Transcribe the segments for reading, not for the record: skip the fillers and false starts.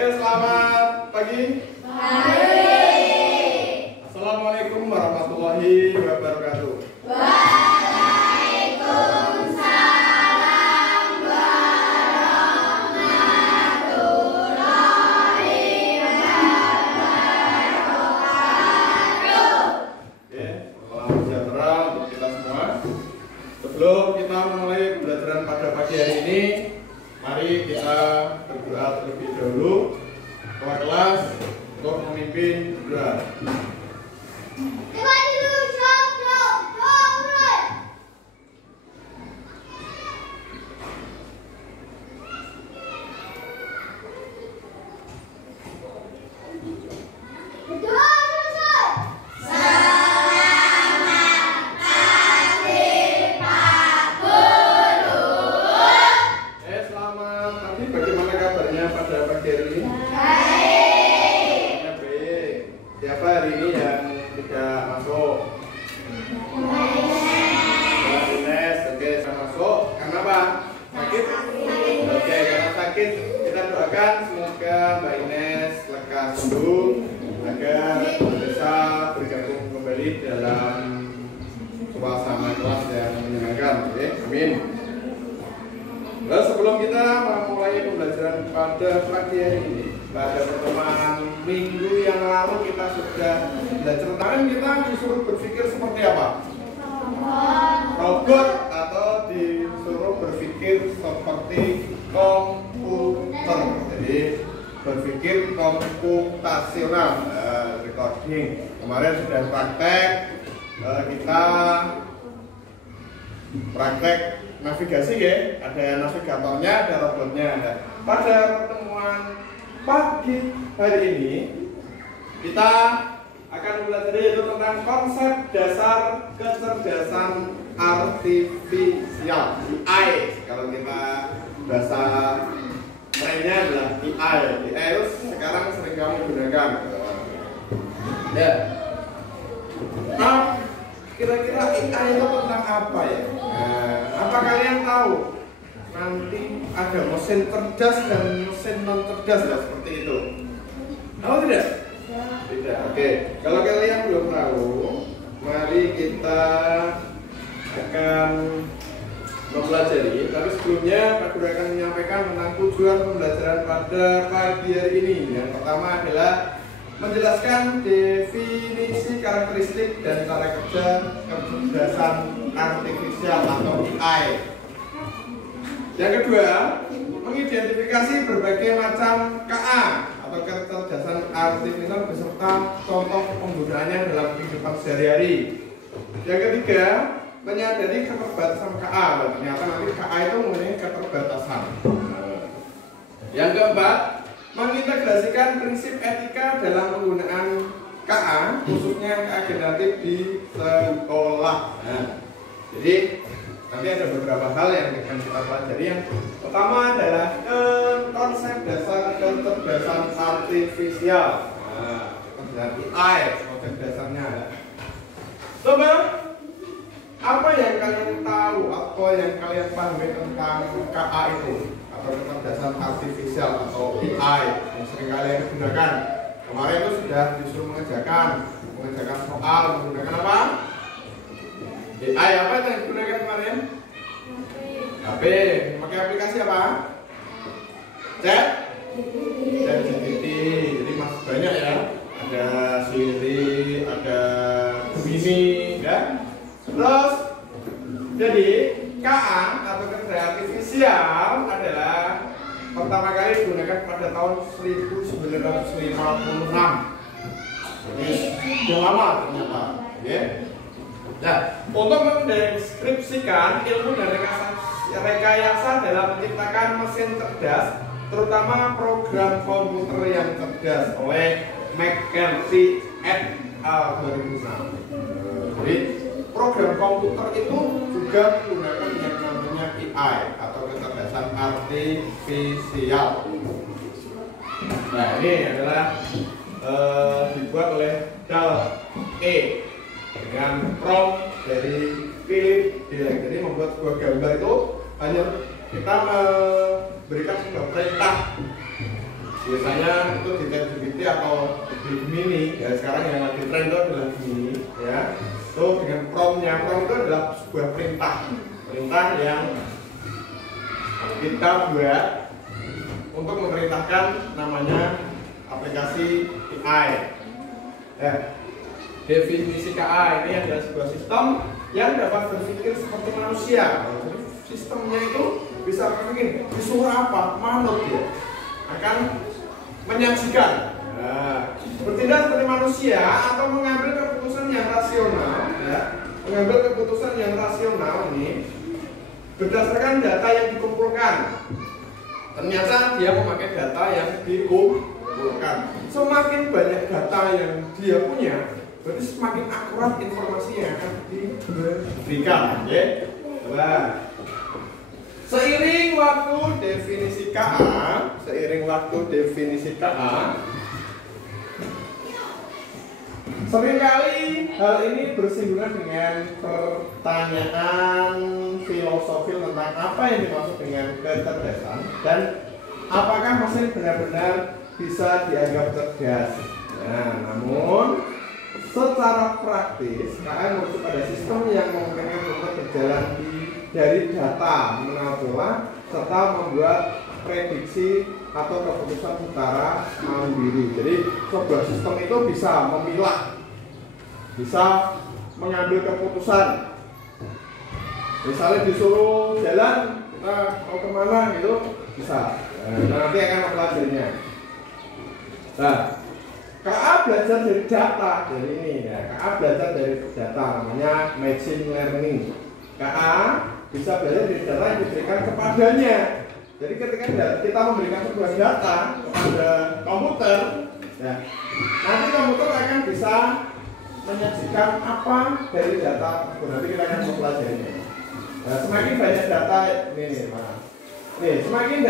Selamat pagi. Assalamualaikum warahmatullahi wabarakatuh. Waalaikumsalam warahmatullahi wabarakatuh. Salam sejahtera untuk kita semua. Sebelum kita memulai pembelajaran pada pagi hari ini, mari kita berdoa terlebih dahulu. Ketua kelas untuk memimpin doa. Siapa hari ini yang tidak masuk? Mbak Ines, oke, saya masuk. Karena apa? Sakit? Oke, karena sakit kita doakan semoga Mbak Ines lekas sembuh agar bisa bergabung kembali dalam suasana kelas yang menyenangkan. Oke, amin. Lalu sebelum kita memulai pembelajaran pada pagi hari ini, pada pertemuan minggu yang lalu kita sudah belajar tentang kita disuruh berpikir seperti apa? Robot atau disuruh berpikir seperti komputer. Jadi berpikir komputasional, recording. Kemarin sudah praktek, kita praktek navigasi ya, ada navigatornya, ada robotnya. Nah, pada pertemuan pagi hari ini kita akan belajar yaitu tentang konsep dasar kecerdasan artifisial (AI). Kalau kita bahasa kerennya adalah AI. AI itu sekarang sering kamu gunakan. Ya. Nah, kira-kira AI itu tentang apa ya? Nah, apa kalian tahu? Nanti ada mesin cerdas dan mesin non cerdas ya, seperti itu. Tahu tidak? Tidak. Oke. Kalau kalian belum tahu, mari kita akan mempelajari. Tapi sebelumnya Pak Guru akan menyampaikan tentang tujuan pembelajaran pada pagi hari ini. Yang pertama adalah menjelaskan definisi karakteristik dan cara kerja kecerdasan artifisial atau AI. Yang kedua, mengidentifikasi berbagai macam KA atau kecerdasan artifisial beserta contoh penggunaannya dalam kehidupan sehari-hari. Yang ketiga, menyadari keterbatasan KA. Ternyata nanti KA itu mempunyai keterbatasan. Yang keempat, mengintegrasikan prinsip etika dalam penggunaan KA, khususnya KA generatif di sekolah. Nah, jadi nanti ada beberapa hal yang akan kita pelajari. Yang pertama adalah konsep dasar kecerdasan artifisial. Nah, AI, konsep dasarnya. Coba, apa yang kalian tahu atau yang kalian pahami tentang KA itu atau kecerdasan artifisial atau AI yang sering kalian gunakan? Kemarin itu sudah disuruh mengerjakan soal menggunakan apa? AI apa yang digunakan kemarin? HP. Pakai aplikasi apa? Chat GPT. Jadi masih banyak ya. Ada Siri, ada Gemini, ya. Terus, jadi KA atau kecerdasan artifisial adalah pertama kali digunakan pada tahun 1956. Jadi sudah lama ternyata, ya. Nah, untuk mendeskripsikan ilmu dan rekayasa dalam menciptakan mesin cerdas, terutama program komputer yang cerdas oleh McCarthy et al. 2006. Jadi program komputer itu juga menggunakan yang namanya AI atau kecerdasan artifisial. Nah, ini adalah dibuat oleh Dal E dengan prompt dari Philip Dirac. Jadi membuat sebuah gambar itu hanya kita memberikan sebuah perintah Biasanya itu di ChatGPT atau di Gemini. Ya sekarang yang lagi tren itu adalah Gemini. Ya, itu dengan prompt itu adalah sebuah perintah yang kita buat untuk memerintahkan namanya aplikasi AI. Ya. Definisi KA ini adalah sebuah sistem yang dapat berpikir seperti manusia. Jadi sistemnya itu bisa berpikir disuruh apa, manut ya, akan menyaksikan, bertindak seperti manusia atau mengambil keputusan yang rasional. Ya. Mengambil keputusan yang rasional ini berdasarkan data yang dikumpulkan. Ternyata dia memakai data yang dikumpulkan. Semakin banyak data yang dia punya, berarti semakin akurat informasi yang akan diberikan. Ya. Nah, seiring waktu definisi KA, seringkali hal ini bersinggungan dengan pertanyaan filosofi tentang apa yang dimaksud dengan kecerdasan dan apakah mesin benar-benar bisa dianggap cerdas. Nah, namun secara praktis, KA merujuk pada sistem yang memungkinkan untuk berjalan dari data, mengenal pola, serta membuat prediksi atau keputusan secara mandiri. Jadi sebuah sistem itu bisa memilah, bisa mengambil keputusan. Misalnya disuruh jalan, kita mau kemana gitu, bisa. Nah, nanti akan mempelajarinya. Nah, KA belajar dari data, dari ini ya. KA belajar dari data, namanya machine learning. KA bisa belajar dari data yang diberikan kepadanya. Jadi ketika kita memberikan sebuah data kepada komputer, ya, nanti komputer akan bisa menyajikan apa dari data tersebut. Nanti kita akan mempelajarinya. Nah, semakin banyak data semakin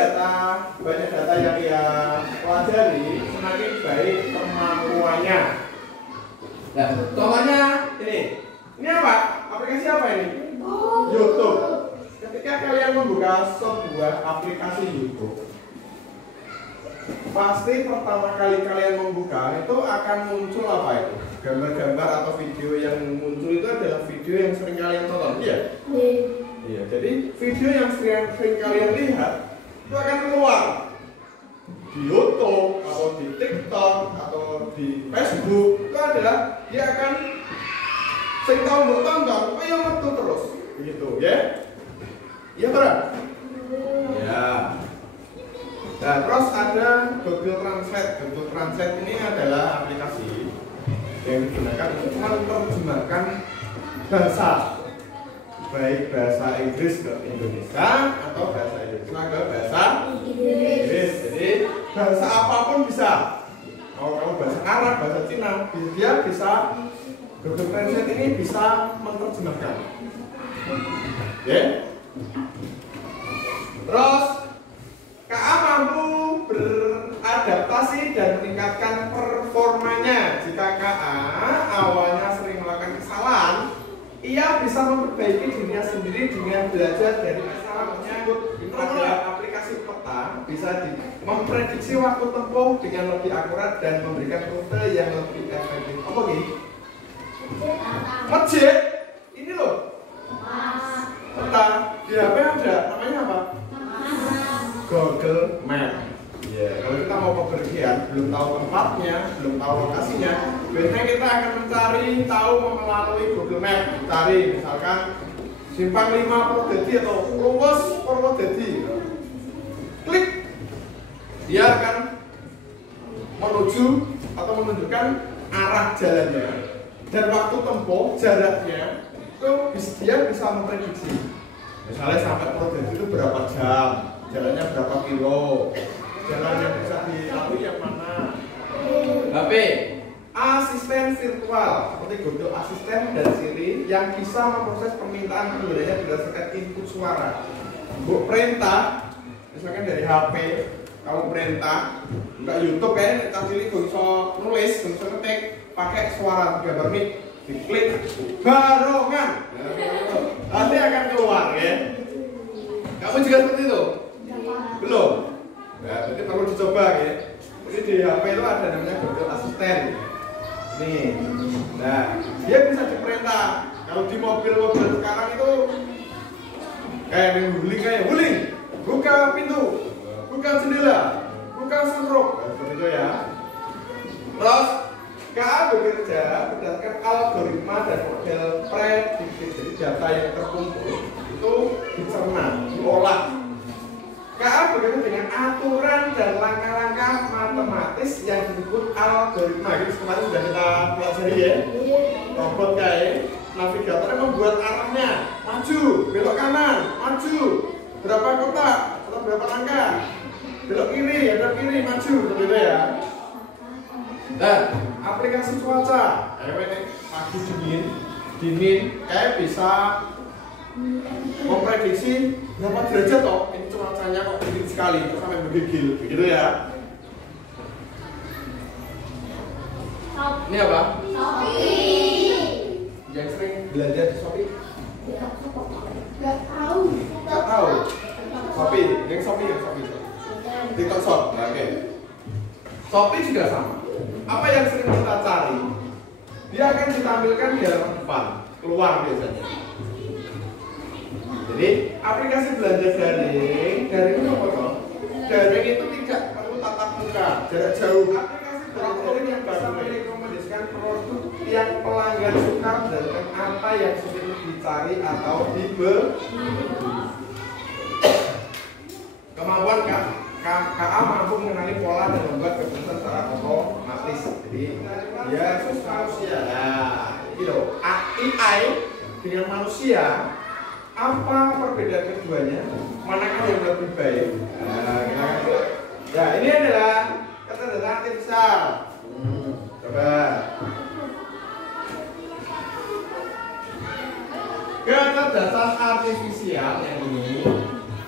banyak data yang dia pelajari, semakin baik kemampuannya. Nah, contohnya ini apa? Aplikasi apa ini? YouTube. Ketika kalian membuka sebuah aplikasi YouTube, pasti pertama kali kalian membuka itu akan muncul apa itu? Gambar-gambar atau video yang muncul itu adalah video yang sering kalian tonton, iya? Iya, jadi video yang sering kalian lihat itu akan keluar di YouTube atau di TikTok atau di Facebook. Itu adalah dia akan sering tahu mau tonton, oh ya waktu terus, begitu ya? Iya benar? Ya. Nah, terus ada Google Translate. Google Translate ini adalah aplikasi yang digunakan untuk menerjemahkan bahasa, baik bahasa Inggris ke Indonesia atau bahasa Indonesia ke bahasa Inggris. Jadi bahasa apapun bisa. Kalau kamu bahasa Arab, bahasa Cina, dia bisa, Google Translate ini bisa menerjemahkan. Oke? Terus KA mampu beradaptasi dan meningkatkan performanya. Jika KA awalnya sering melakukan kesalahan, ia bisa memperbaiki dirinya sendiri dengan belajar dari kesalahannya. Pada aplikasi peta bisa memprediksi waktu tempuh dengan lebih akurat dan memberikan rute yang lebih efektif. Apa ini? Masjid. Ini loh. Peta di HP ada, namanya apa? Google Map. Ya, kalau kita mau bepergian, belum tahu tempatnya, belum tahu lokasinya, biasanya kita akan mencari tahu melalui Google Map. Cari misalkan Simpang 5 Purwodadi atau Ruas Purwodadi. Klik, dia akan menuju atau menunjukkan arah jalannya dan waktu tempuh, jaraknya itu dia bisa memprediksi. Misalnya sampai Purwodadi itu berapa jam, jalannya berapa kilo, jalan yang bisa dilalui yang mana. HP, asisten virtual seperti Google Assistant dan Siri yang bisa memproses permintaan penggunanya berdasarkan input suara. Bu perintah, misalkan dari HP, kamu perintah, buka YouTube kan, kita pilih bisa nulis, bisa ngetik, pakai suara gambar mic, diklik, barongan, nanti akan keluar ya. Kamu juga seperti itu? Belum? Nah, berarti perlu dicoba ya. Jadi di HP itu ada namanya Google Assistant. Nih, nah dia bisa diperintah. Kalau di mobil-mobil sekarang itu kayak wuling, buka pintu, buka jendela, buka sunroof, seperti itu ya. Terus KA bekerja berdasarkan algoritma dan model prediksi. Jadi data yang terkumpul itu dicerna, diolah. KA bekerja dengan aturan dan langkah-langkah matematis yang disebut algoritma. Ini kemarin sudah kita pelajari ya. Robot kayak navigatornya membuat arahnya maju, belok kanan, maju, berapa kotak atau berapa langkah, belok kiri, maju, begitu ya. Dan aplikasi cuaca, kayak pagi dingin, kayak bisa memprediksi berapa derajat toh ini cuacanya kok dingin sekali sampai menggigil, begitu ya. Ini apa? Yang sering belanja di Shopee? Gak tahu. Shopee. TikTok Shop. Oke. Shopee juga sama. Apa yang sering kita cari, dia akan ditampilkan di halaman depan, keluar biasanya. Jadi aplikasi belanja daring itu apa toh? Daring itu tidak perlu tatap muka, jarak jauh. Aplikasi belanja yang baru merekomendasikan produk yang pelanggan suka berdasarkan apa yang sering dicari atau dibeli. Kemampuan KA mampu mengenali pola dan membuat keputusan secara otomatis. Jadi dia manusia. Nah, ini loh. AI dengan manusia, apa perbedaan keduanya? Manakah yang lebih baik? Nah, ya ini adalah kecerdasan artifisial. Coba. Kecerdasan artifisial yang ini.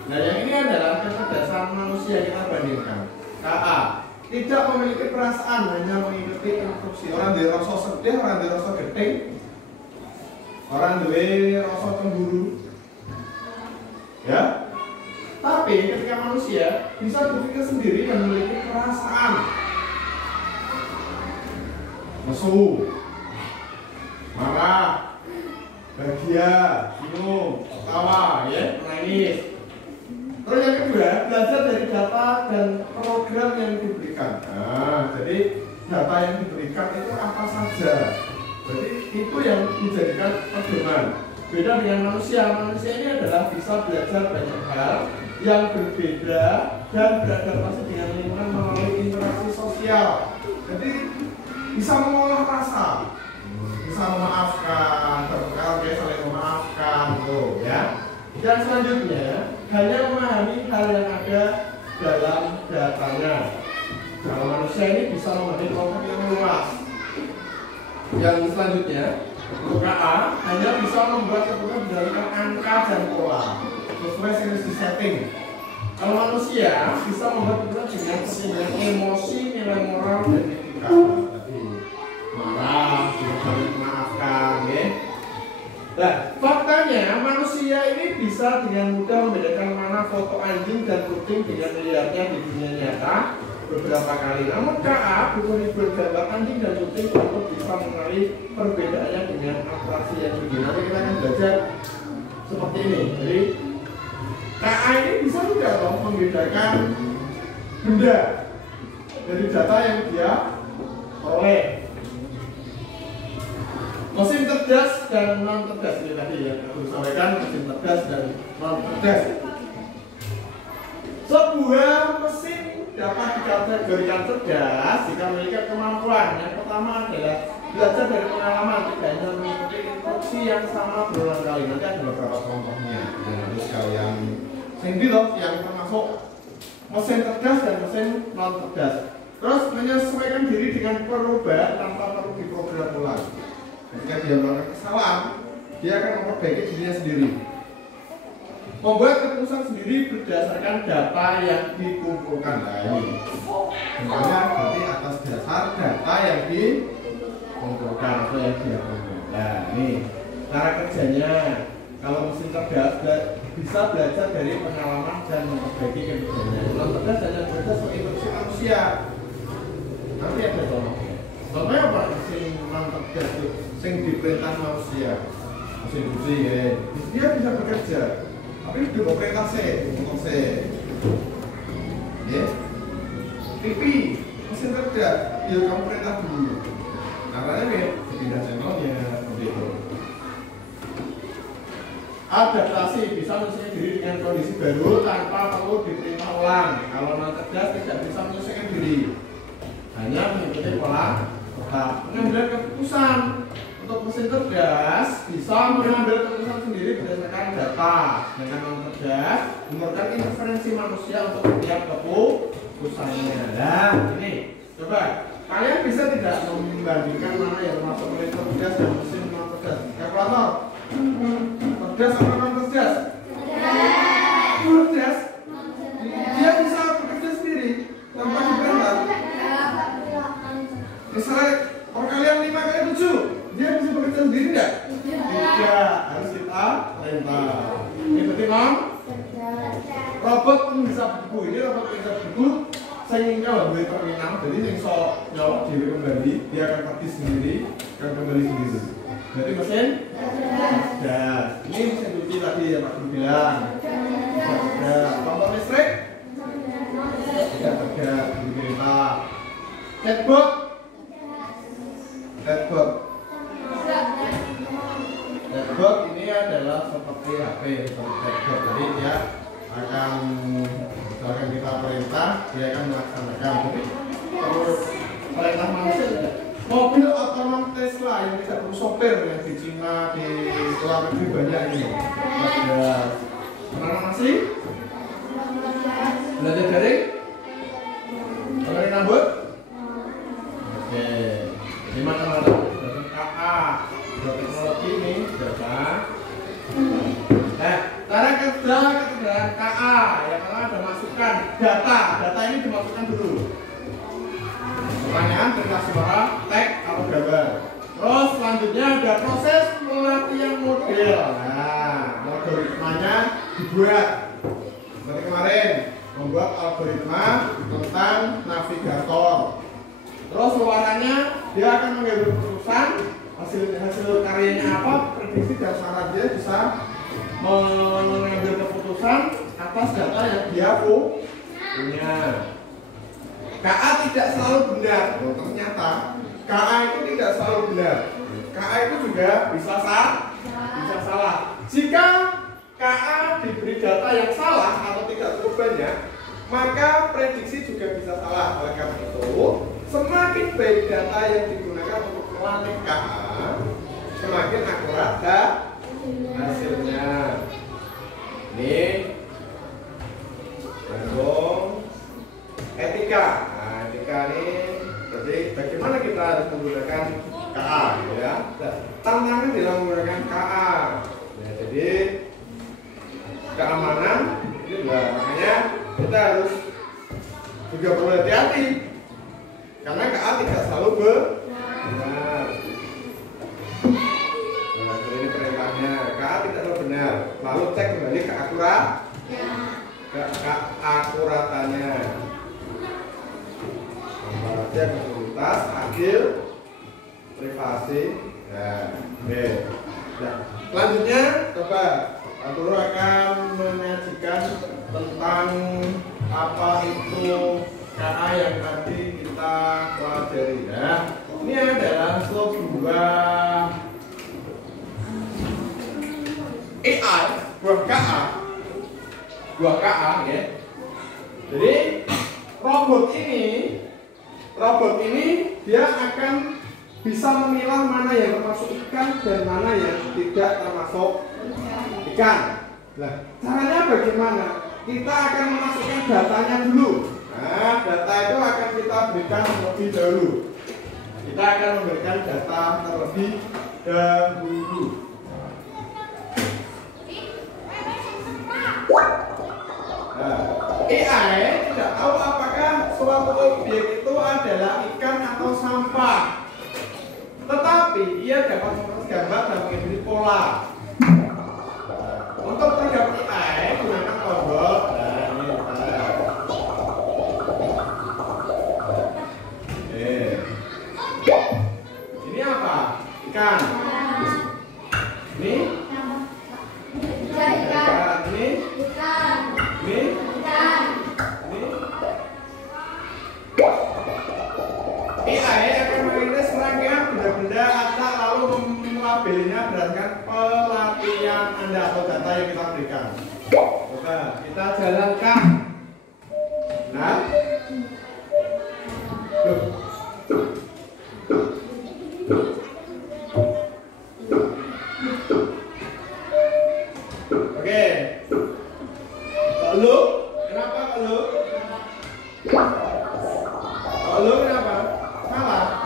Nah yang ini adalah kecerdasan manusia kita bandingkan. KA tidak memiliki perasaan, hanya mengikuti instruksi. Orang di rasa sedih, orang di rasa gedeng, orang di rasa cemburu. Ya. Tapi ketika manusia bisa berpikir sendiri dan memiliki perasaan. Nesu, marah, bahagia, bingung, tawa, ya, menangis. Terus yang kedua, belajar dari data dan program yang diberikan. Nah, jadi data yang diberikan itu apa saja. Jadi itu yang dijadikan pedoman. Beda dengan manusia. Manusia ini adalah bisa belajar banyak hal yang berbeda dan beradaptasi dengan lingkungan melalui interaksi sosial. Jadi bisa mengolah rasa, bisa memaafkan, terkadang dia saling memaafkan, gitu ya. Yang selanjutnya hanya memahami hal yang ada dalam datanya. Kalau manusia ini bisa memahami kelompok yang luas. Yang selanjutnya, untuk KA hanya bisa membuat keputusan berdasarkan angka dan pola sesuai series di setting. Kalau manusia bisa membuat keputusan dengan pertimbangan emosi, nilai moral dan etika. Marah, memaafkan, ya. Nah, faktanya manusia ini bisa dengan mudah membedakan mana foto anjing dan kucing dengan melihatnya di dunia nyata beberapa kali. Namun KA butuh ribuan gambar anjing dan kucing untuk bisa mengenali perbedaannya dengan atraksi yang begini. Nanti kita akan belajar seperti ini. Jadi KA ini bisa juga loh membedakan benda dari data yang dia peroleh. Mesin cerdas dan non cerdas ini tadi yang aku sampaikan, mesin cerdas dan non cerdas. Sebuah mesin dapat dikategorikan cerdas jika memiliki kemampuan. Yang pertama adalah belajar dari pengalaman, tidak hanya mengikuti instruksi yang sama berulang kali. Nanti ada beberapa contohnya yang harus kalian sendiri loh, yang termasuk mesin cerdas dan mesin non cerdas. Terus menyesuaikan diri dengan perubahan tanpa perlu diprogram ulang. Ketika dia melakukan kesalahan, dia akan memperbaiki dirinya sendiri. Membuat keputusan sendiri berdasarkan data yang dikumpulkan. Nah ini semuanya berarti atas dasar data yang dikumpulkan atau yang dia kumpulkan. Nah ini cara kerjanya. Kalau mesin cerdas bisa belajar dari pengalaman dan memperbaiki kebijakannya. Non cerdas hanya belajar sebagai instruksi manusia. Nanti ada contohnya. Contohnya apa? Sing non tegas itu, sing diperintah manusia. Mesin cuci ya. Dia bisa bekerja. Tapi udah perintah saya. Ya. TV, mesin kerja, ya kamu perintah dulu. Caranya nih, pindah channelnya seperti itu. Adaptasi bisa menyesuaikan diri dengan kondisi baru tanpa perlu diperintah ulang. Kalau non cerdas tidak bisa menyesuaikan diri, hanya mengikuti pola tetap. Pengambilan keputusan untuk mesin cerdas bisa mengambil keputusan sendiri berdasarkan data. Dengan non cerdas memerlukan intervensi manusia untuk setiap keputusannya. Nah, ini coba kalian bisa tidak membandingkan mana yang termasuk mesin cerdas dan mesin non cerdas? Kalkulator. Cerdas apa non cerdas? Cerdas. Dia bisa bekerja sendiri tanpa diperintah. Misalnya perkalian 5 kali 7, dia bisa bekerja sendiri tidak? Tidak, harus kita perintah. Ini berarti non robot pun bisa berburu. Ini robot bisa berburu sehingga lebih terminal. Jadi yang so nyolok diri kembali, dia akan pergi sendiri, akan kembali sendiri. Berarti mesin cerdas. Ini mesin cuci tadi ya Pak Guru bilang. Cerdas. Kompor listrik tidak cerdas. Diperintah. Chatbot. Chatbot ini adalah seperti HP, seperti chatbot. Jadi dia akan kita perintah, dia akan melaksanakan. Jadi terus perintah manusia tidak. Mobil otonom Tesla yang tidak perlu sopir yang di Cina, di luar negeri banyak ini. Ada pernah masih? Belajar daring? Belajar rambut? Oke. Jadi mata-mata KA teknologi ini berapa? Nah, cara kerja ketegangan KA yang pertama ada masukan data. Data ini dimasukkan dulu. Pertanyaan tentang suara, teks atau gambar. Terus selanjutnya ada proses pelatihan model. Nah, algoritmanya dibuat. Seperti kemarin membuat algoritma tentang navigator. Terus suaranya dia akan mengambil keputusan hasil karyanya apa, prediksi dan syarat dia bisa mengambil keputusan atas data yang dia punya. KA tidak selalu benar. Oh, ternyata KA itu tidak selalu benar. KA itu juga bisa salah. Jika KA diberi data yang salah atau tidak cukup banyak, maka prediksi juga bisa salah. Oleh karena itu, semakin baik data yang digunakan untuk melatih KA, semakin akurat hasilnya. Ini langsung etika. Nah, etika ini berarti bagaimana kita harus menggunakan KA, gitu ya. Tantangan dalam menggunakan KA. Nah, jadi keamanan ini juga makanya kita harus juga perlu hati-hati karena KA tidak selalu benar. Nah, ini perintahnya KA tidak selalu benar. Lalu cek kembali keakuratannya. Membaca kualitas, adil, privasi. Nah, oke. Nah, selanjutnya coba Pak Guru akan menyajikan tentang apa itu KA yang tadi kita pelajari. Nah, ini adalah sebuah AI, buah KA ya. Jadi robot ini dia akan bisa memilah mana yang termasuk ikan dan mana yang tidak termasuk ikan. Nah, caranya bagaimana? Kita akan memasukkan datanya dulu. Nah, data itu akan kita berikan terlebih dahulu. Kita akan memberikan data terlebih dahulu. Nah, AI tidak tahu apakah suatu objek itu adalah ikan atau sampah, tetapi ia dapat memproses gambar dan mengikuti pola. Untuk program AI gunakan tombol. Nah, ini jalankan. Nah, loh. Oke. Kok lu? Kenapa kok lu? Kok lu kenapa? Salah.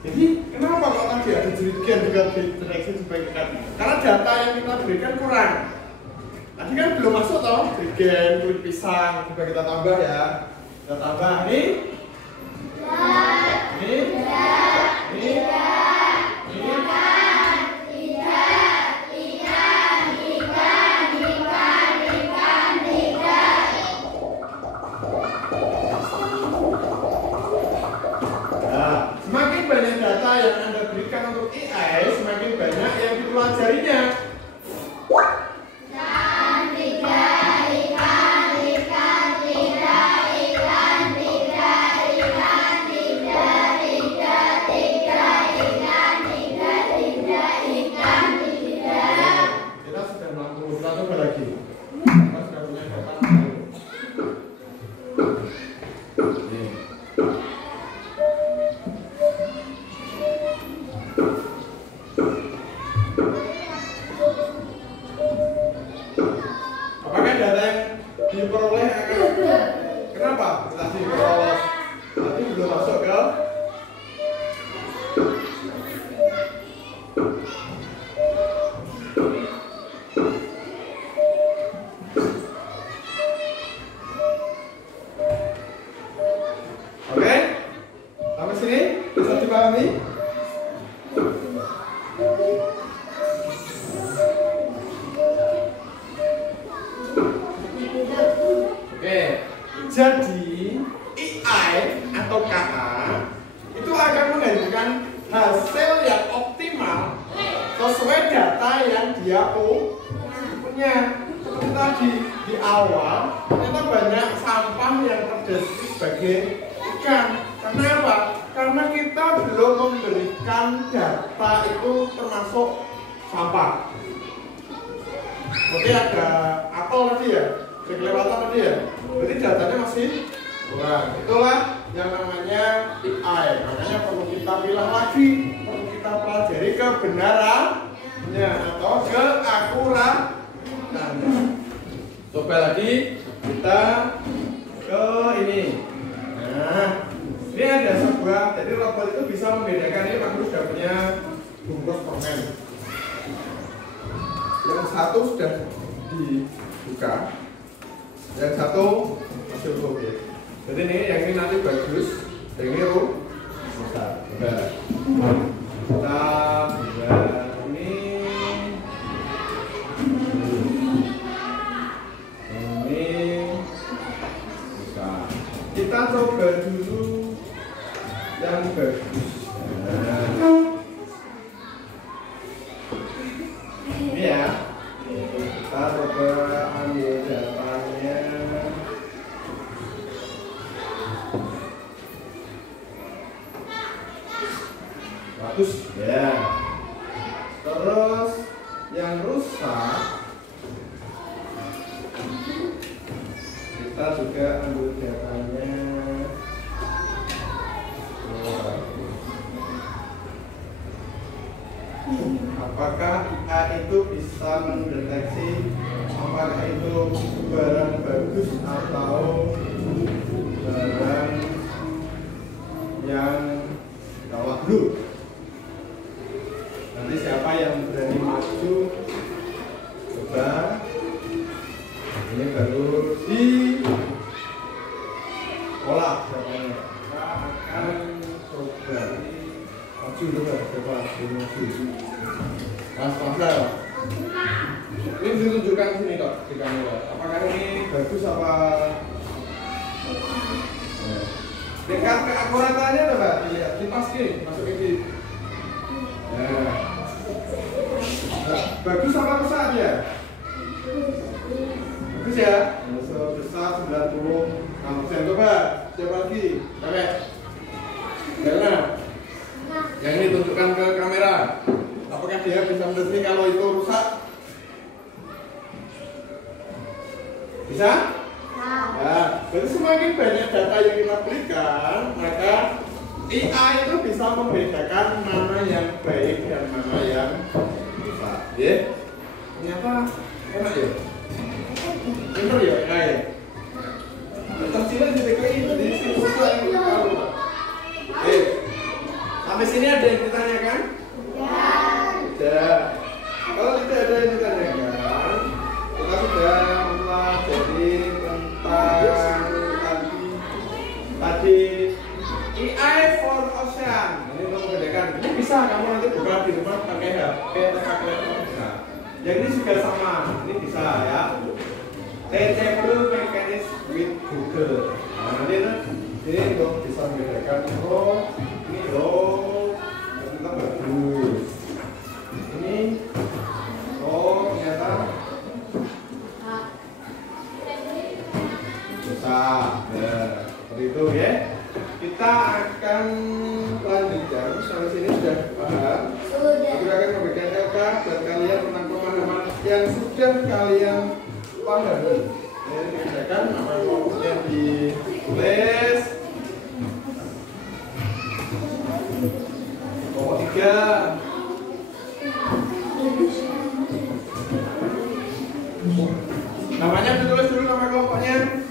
Jadi kenapa kok tadi ada jerigen juga direksi sebagai kan? Karena data yang kita berikan kurang. Tadi kan belum masuk toh jerigen, kulit pisang, coba kita tambah ya. Kita tambah ini. Ini. Semakin banyak data yang Anda berikan untuk AI, semakin banyak yang dipelajarinya. Kita sudah 60, kita coba lagi. Kita sudah punya data 60. Nih. Apakah data yang diperoleh akan kenapa tadi diperoleh? Tadi belum masuk ke oke? Sampai sini bisa dipahami? Oke, jadi AI atau KA itu akan menghasilkan hasil yang optimal sesuai data yang dia punya. Seperti tadi di awal, ternyata banyak sampah yang terdeskripsi sebagai ikan. Kenapa? Karena kita belum memberikan data itu termasuk sampah. Berarti ada apel tadi ya? Kelewatan tadi ya, berarti datanya masih kurang. Itulah yang namanya AI. Makanya perlu kita bilang lagi, perlu kita pelajari kebenarannya atau keakuratannya. Coba lagi kita ke ini. Nah, ini ada sebuah, jadi robot itu bisa membedakan ini. Aku sudah punya bungkus permen. Yang satu sudah dibuka. Yang satu masih utuh ya. Jadi ini yang ini nanti bagus, yang ini rusak. Kita buat ini rusak. Kita coba dulu yang bagus. Ini ya. Kita coba ambil datanya. Bagus ya. Terus yang rusak kita juga ambil datanya. Apakah AI itu bisa mendeteksi apakah itu barang bagus atau barang yang gawat dulu? Nanti siapa yang berani maju? Coba ini baru di olah jawabannya. Kita akan coba maju dulu, coba maju. Mas, ini ditunjukkan sini kok di kamera. Apakah ini bagus apa? Dekat keakuratannya coba dilihat, dipas gini, masukin di. Nah, bagus apa rusak ya? Bagus ya. Bagus. sebesar 96%. Coba, siapa lagi? Kakek. Karena yang ini tunjukkan ke kamera. Apakah dia bisa mendeteksi kalau itu rusak? Bisa? Ya, jadi semakin banyak data yang kita berikan, maka IA itu bisa membedakan mana yang baik dan mana yang rusak. Ya, ternyata enak ya. Pinter ya AI. Tercilan di TKI jadi siswa yang tahu. Sampai sini ada yang ditanyakan? Tidak. Kalau tidak ada yang ditanyakan, kita sudah mempelajari tentang tadi AI for Ocean. Ini untuk membedakan. Ini bisa kamu nanti buka di rumah pakai HP atau pakai laptop bisa. Yang ini juga sama. Ini bisa ya. Teachable Mechanics with Google. Nah, nanti ini untuk bisa membedakan. Oh, ini loh, ternyata bagus. Ini, oh ternyata bisa. Ya, seperti itu ya. Kita akan lanjutkan sampai sini sudah paham. Kita akan memberikan LK buat kalian tentang pemahaman yang sudah kalian pahami. Ini dikerjakan apa yang ditulis. Kelompok 3. Namanya ditulis dulu nama kelompoknya.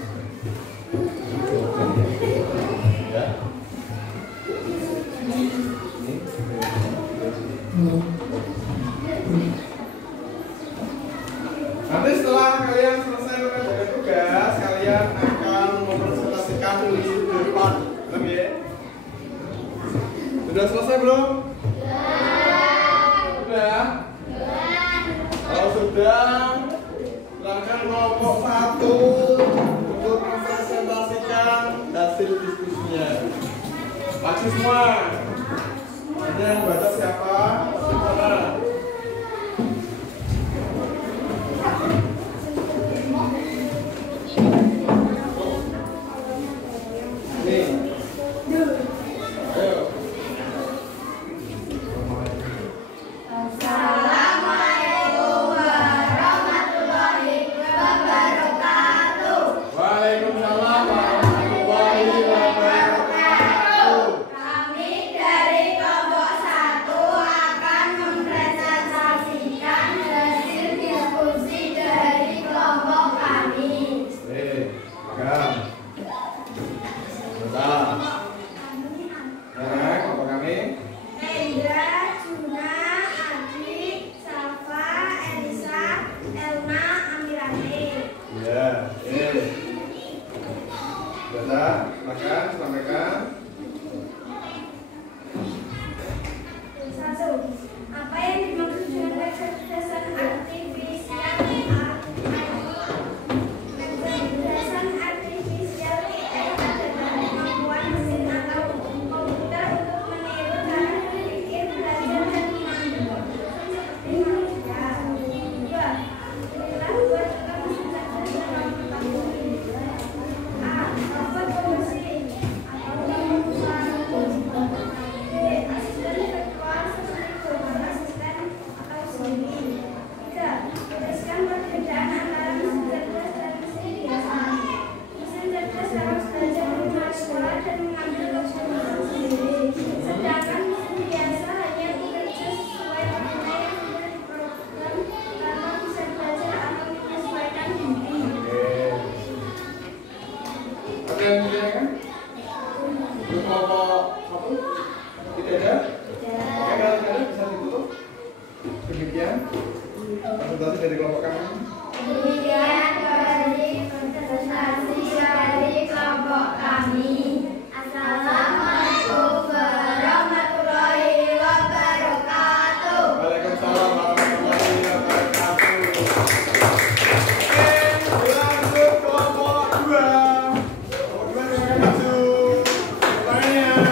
Ya. Nanti setelah kalian selesai mengerjakan tugas, kalian akan mempresentasikan di depan. Ya? Sudah selesai belum? Sudah? Kalau sudah, silakan kelompok 1 untuk mempresentasikan hasil diskusinya. Maju semua. Ini yang baca siapa? Mana? Nih. Ayo. Waalaikumsalam warahmatullahi wabarakatuh. Kami dari kelompok 1 akan mempresentasikan hasil diskusi dari kelompok kami. Pegang. Bentar. Nah, kelompok kami. Hendra, Juna, Adi, Safa, Elisa, Elma, Amirani. Ya, Bentar, silakan sampaikan. 1. Apa yang dimaksud dengan kecerdasan artifisial? Kecerdasan artifisial adalah kemampuan mesin atau komputer untuk meniru cara berpikir, belajar, dan mengambil keputusan seperti manusia. 2. Berilah buat kamu cerdas dalam bertanggung jawab. A. Robot pembersih atau robot usaha. B. Asisten virtual seperti Google Assistant atau Siri. 3. Tuliskan perbedaan antara mesin cerdas dan mesin biasa. Mesin cerdas harus belajar dengan sekolah dan mengambil keputusan sendiri. Sedangkan mesin biasa hanya bekerja sesuai perintah yang sudah diprogram tanpa bisa belajar atau menyesuaikan diri. Ada yang ditanyakan? Untuk kelompok 1? Tidak ada? Oke, kalau tidak ada bisa ditutup. Demikian presentasi dari kelompok kami. Demikian dari presentasi dari kelompok kami. Assalamualaikum warahmatullahi wabarakatuh. Waalaikumsalam warahmatullahi wabarakatuh. Oke, lanjut kelompok 2. Kelompok 2 silakan maju. Pertanyaannya.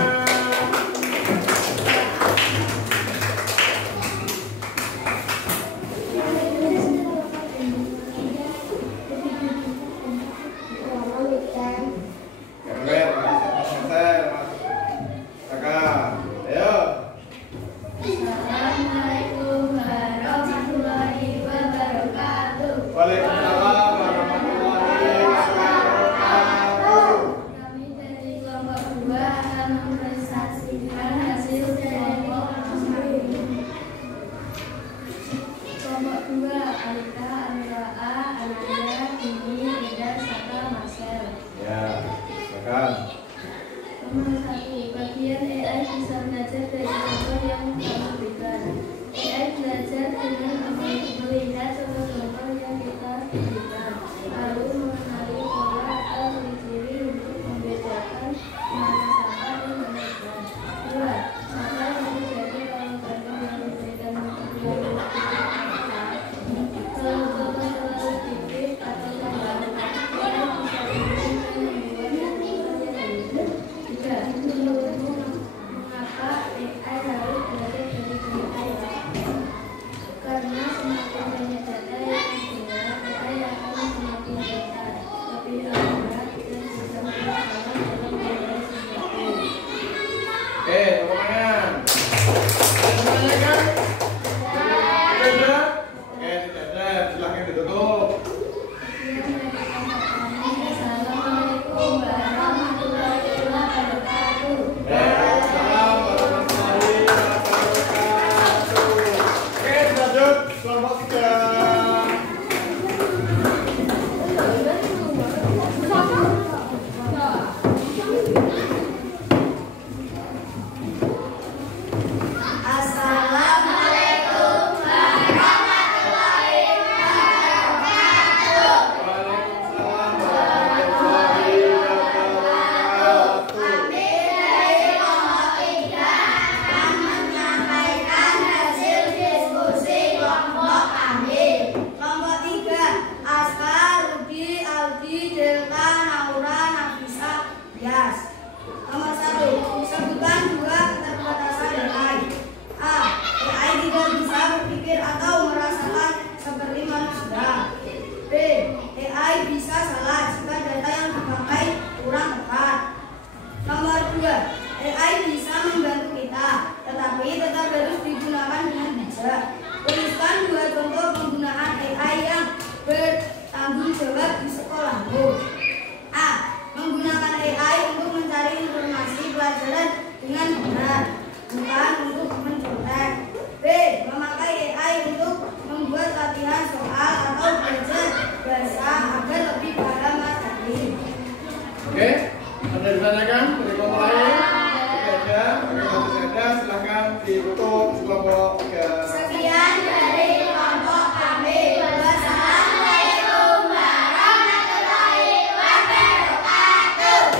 Oke, ada ditanyakan dari kelompok lain? Tidak ada, oke, kalau tidak ada silahkan ditutup kelompok 3. Sekian dari kelompok kami. Wassalamualaikum warahmatullahi wabarakatuh.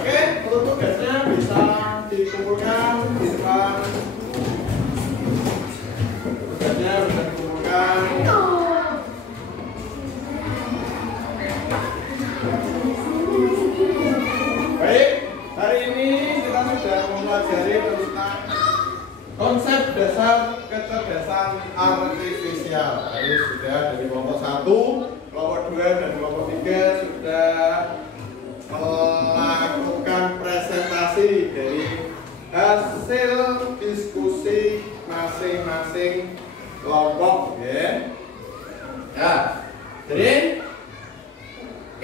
Oke, untuk tugasnya bisa dikumpulkan di depan. Tugasnya bisa dikumpulkan. Baik, hari ini kita sudah mempelajari tentang konsep dasar kecerdasan artifisial. Tadi sudah dari kelompok 1, kelompok 2, dan kelompok 3 sudah melakukan presentasi dari hasil diskusi masing-masing kelompok, ya. Nah, jadi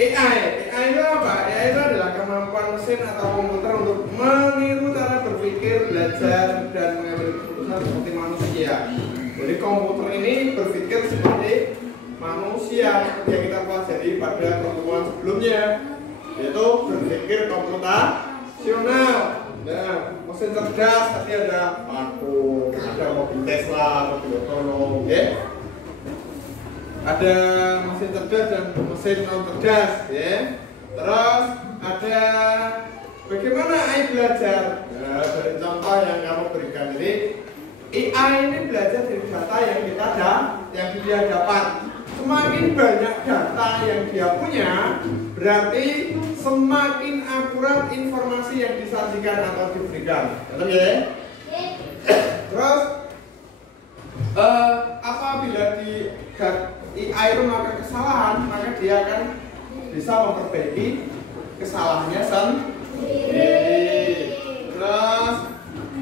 AI itu apa? AI itu adalah kemampuan mesin atau komputer untuk meniru cara berpikir, belajar, dan mengambil keputusan seperti manusia. Jadi komputer ini berpikir seperti manusia, seperti yang kita pelajari pada pertemuan sebelumnya, yaitu berpikir komputasional. Nah, mesin cerdas tadi ada Marco, ada mobil Tesla, mobil otonom, ya. Ada mesin cerdas dan mesin non cerdas, ya. Terus ada bagaimana AI belajar. Nah, dari contoh yang kamu berikan, jadi AI ini belajar dari data yang dia dapat. Semakin banyak data yang dia punya, berarti semakin akurat informasi yang disajikan atau diberikan. Betul ya? Terus apabila di AI itu melakukan kesalahan, maka dia akan bisa memperbaiki kesalahannya sendiri. Terus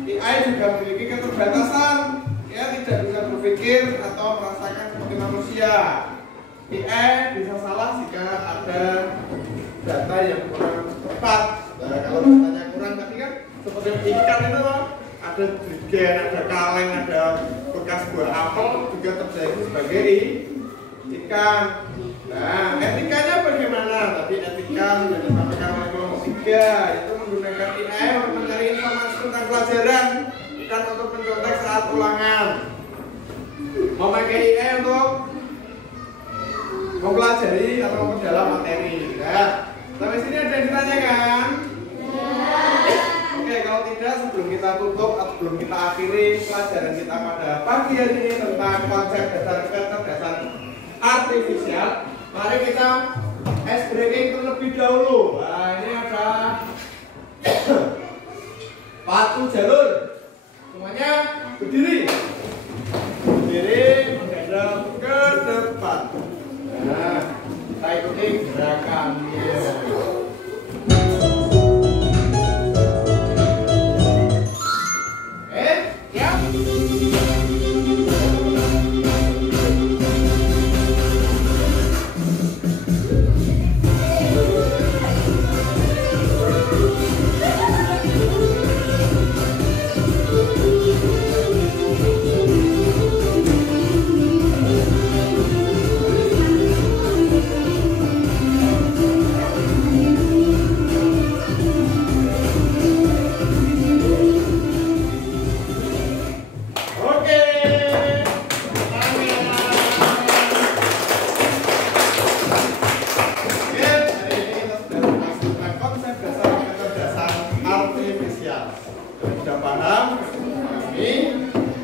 AI juga memiliki keterbatasan, ya, tidak bisa berpikir atau merasakan seperti manusia. AI bisa salah jika ada data yang kurang tepat. Nah, kalau datanya kurang tadi kan seperti ikan itu loh, ada jerigen, ada kaleng, ada bekas buah apel juga terjadi sebagai ikan. Nah, etikanya bagaimana? Tadi etika sudah disampaikan oleh kelompok 3, itu menggunakan AI untuk mencari informasi tentang pelajaran, bukan untuk mencontek saat ulangan. Memakai AI untuk mempelajari atau memperdalam materi. Ya, sampai sini ada yang ditanyakan? Oke, kalau tidak, sebelum kita tutup atau sebelum kita akhiri pelajaran kita pada pagi hari ini tentang konsep dasar kecerdasan artifisial, mari kita ice breaking terlebih dahulu. Nah, ini ada Patu jalur. Semuanya berdiri. Berdiri, menghadap ke depan. Nah, kita ikuti gerakannya. Ya.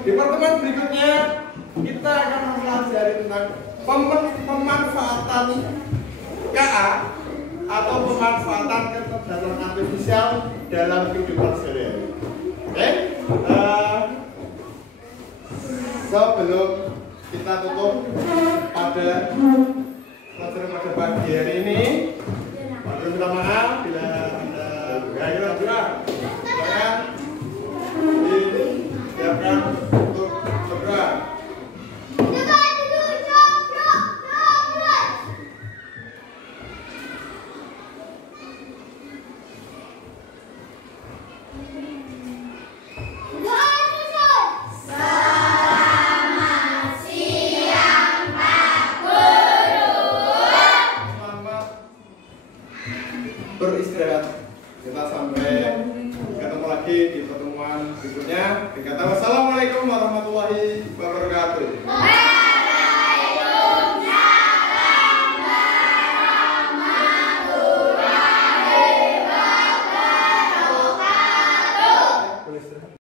Di pertemuan berikutnya kita akan mempelajari tentang pemanfaatan KA atau pemanfaatan kecerdasan artifisial dalam kehidupan sehari-hari. Oke? Sebelum kita tutup pada